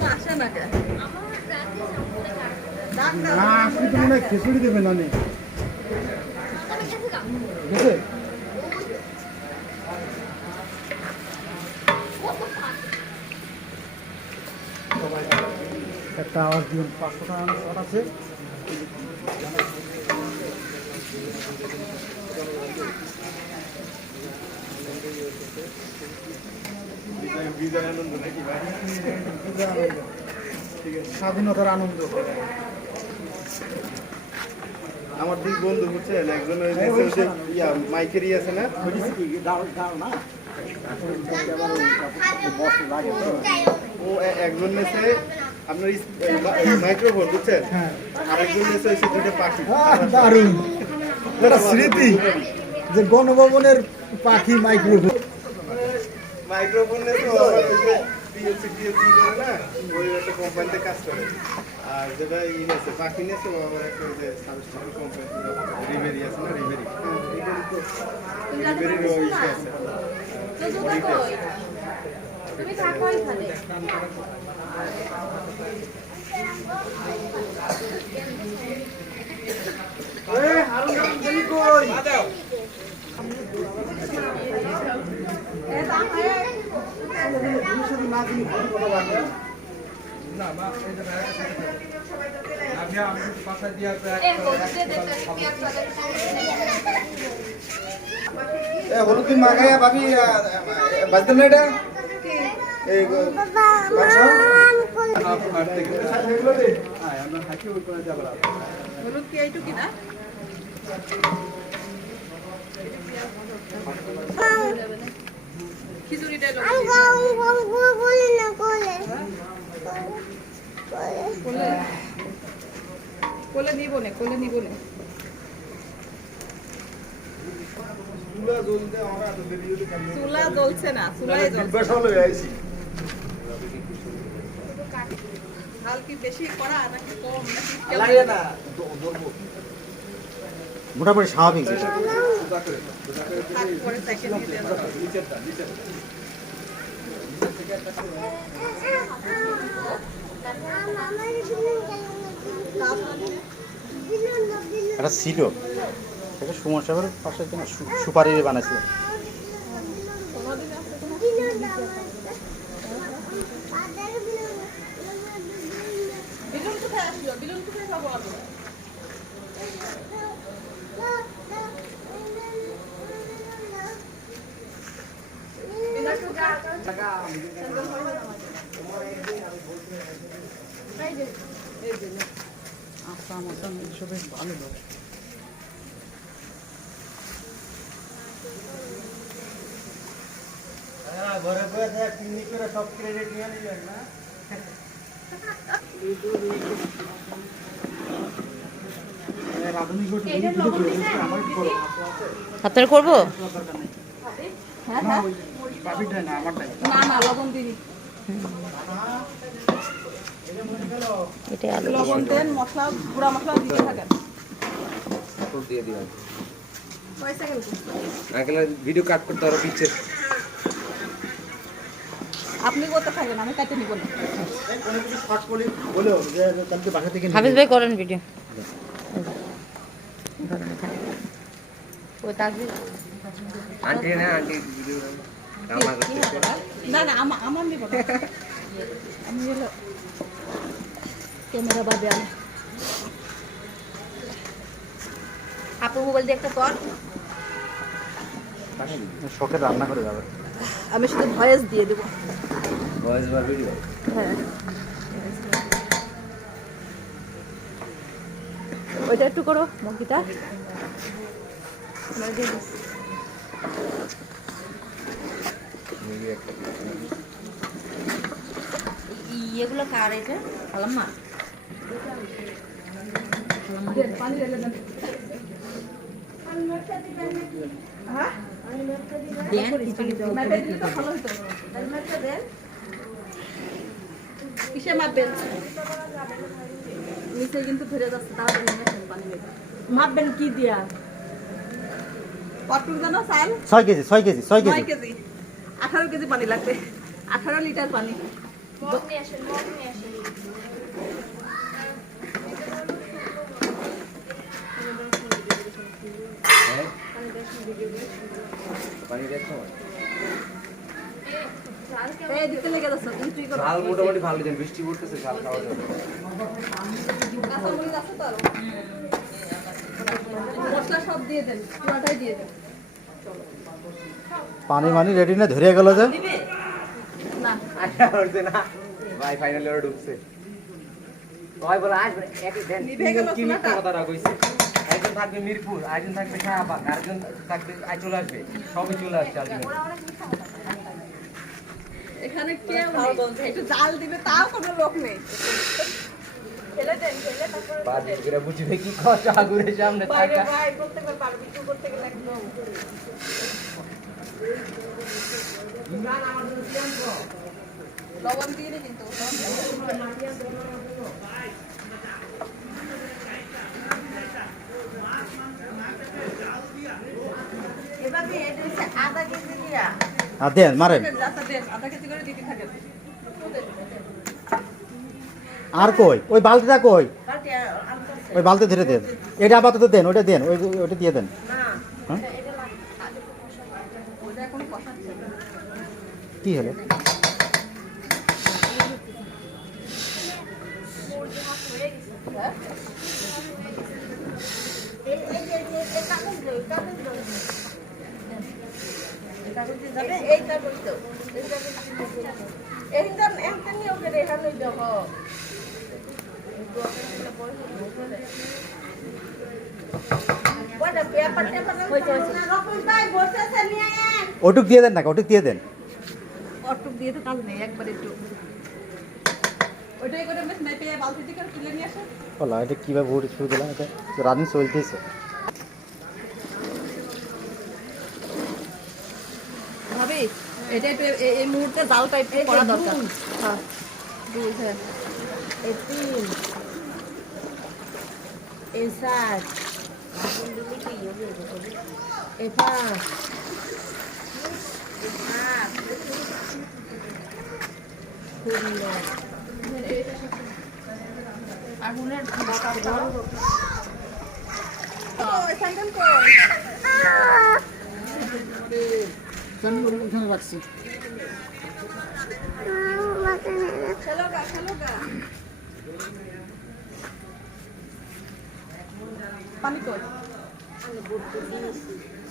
না আপনি তো মনে হয় খিচুড়ি দেবেন অনেক বুঝলে একটা আওয়াজ দিন 500 টাকা শট আছে স্বাধীনতার আনন্দ আমার দুই বন্ধু বুঝছেন একজন মাইকেরই আছে না ও একজন নেছে আপনার মাইক্রোফোন বুঝছেন আরেকজন নেছে হচ্ছে দুটো পাখি দারুণ এটা স্মৃতি যে গণভবনের পাখি মাইক্রোফোন মাইক্রোফোন নেছে আবার ওই যে পিএলসি করে না ওই একটা কোম্পানিতে কাজ করে আর যেটা নেছে পাখি নেছে ও আবার একটা যে সাবস্ক্রিপশন কোম্পানি রিভেরি আছে না রিভেরির ওই ইসে আছে তুমি থাকো এখানে হলুদ মাখাইয়া ভাবি বাজতেন না এটা এই হলুদ কি এইটু কি না খিচুড়িটা কোলে নিব না কোলে নিব না চুলা জ্বলছে না চুলাই জ্বলছে হাল কি বেশি করা নাকি কম নাকি না মোটামুটি স্বাভাবিক করে সাইকেল দিতে এটা ছিল এটা সুমন সাহেবের পাশে সুপারি বানাইছিল বিলুন কোথায় আসলো বিলুন কোথায় পাবো আমি আচ্ছা মতন এইসব বেশ ভালো লোক ঘরে বসে কিনি করে সব ক্রেডিট নিয়ে নিবেন না আপনার করবো না না লবণ দিই এটাই আলু লবণ দেন মশলা গুঁড়া মশলা দিতে থাকেন দিয়ে দিবেন পয়সা কেন আগে ভিডিও কাট করতে আরো পিছে আপনি করতে থাকেন আমি কাটে নিব না হাফিজ ভাই করেন ভিডিও ওই তাকবীর আন্টি না আন্টি ভিডিও রান্না করতেছে না না আমার নিব না আমি হলো ক্যামেরা বাদে আমি আপু মোবাইল দিয়ে একটা কর শখে রান্না করে যাবে আমি শুধু ভয়েস দিয়ে দেবো ভয়েস বা ভিডিও হ্যাঁ ওইটা একটু করো মুরগিটা ইয়েগুলো কার এটা আলাম্মা পানি ঢেলে দেন হ্যাঁ দেন খিচুড়ি দাও ম্যাটে দিলে তো ভালো হতো ম্যাটটা দেন কিসে মাপবেন নিচে কিন্তু ধরে যাচ্ছে তাড়াতাড়ি নিয়ে পানি দেবেন মাপবেন কি দিয়া কতটুকু জানো চাল 6 KG 6 KG 6 KG 9 KG 18 KG পানি লাগবে 18 লিটার পানি পানি দেখছো এই দিতে লেগে যাচ্ছে তুই কর ঝাল মোটামুটি ভালো দেন, বৃষ্টি পড়তেছে, ঝাল খাওয়া যাবে। কাঁচা মরিচ আছে তো আরো মশলা সব দিয়ে দেন পুরাটাই দিয়ে দেন পানি মানি রেডি না ধরে গেল যে না আচ্ছা হচ্ছে না ভাই ফাইনালি ওরা ঢুকছে ভাই বলে আসবে একই দেন নিভে গেল কি মিথ্যা চুলাটা। কথা রাখইছে। একজন থাকবে মিরপুর, আরেকজন থাকবে শাহবাগ, আরেকজন থাকবে চলে আসবে, সবই চলে আসছে আলটিমেটলি। এখানে কেউ নেই একটু জাল দিবে তাও কোনো লোক নেই ফেলে দেন ফেলে তারপর বাদ এরা বুঝবে কি কষ্ট আগুনের সামনে বাইরে থাকা। ভাই করতে পারবি তুই করতে গেলে একদম লবণ দিয়ে দে কিন্তু আর দেন মারেন আচ্ছা দেন আধা কেজি করে দিতে থাকেন আর কই ওই বালতিটা কই ওই বালতি ধরে দেন এটা আপাতত দেন ওইটা দেন ওইটা দিয়ে দেন হ্যাঁ ওটা এখন কষাচ্ছে কি হলো ওটুক দিয়ে দেন না ওটুক দিয়ে দেন অটুক দিয়ে তো কাজ নেই একবার একটু ওইটাই করে বেশ মেপে বালতি থেকে তুলে নিয়ে আসেন বলা এটা কীভাবে ভোট শুরু দিলাম এটা রানিং চলতেছে ভাবি এটা একটু এই মুহূর্তে জালটা একটু করা দরকার হ্যাঁ দুই হ্যাঁ আগুনের স্যান্ডেল কই রাখছি খেলো গা পানি কই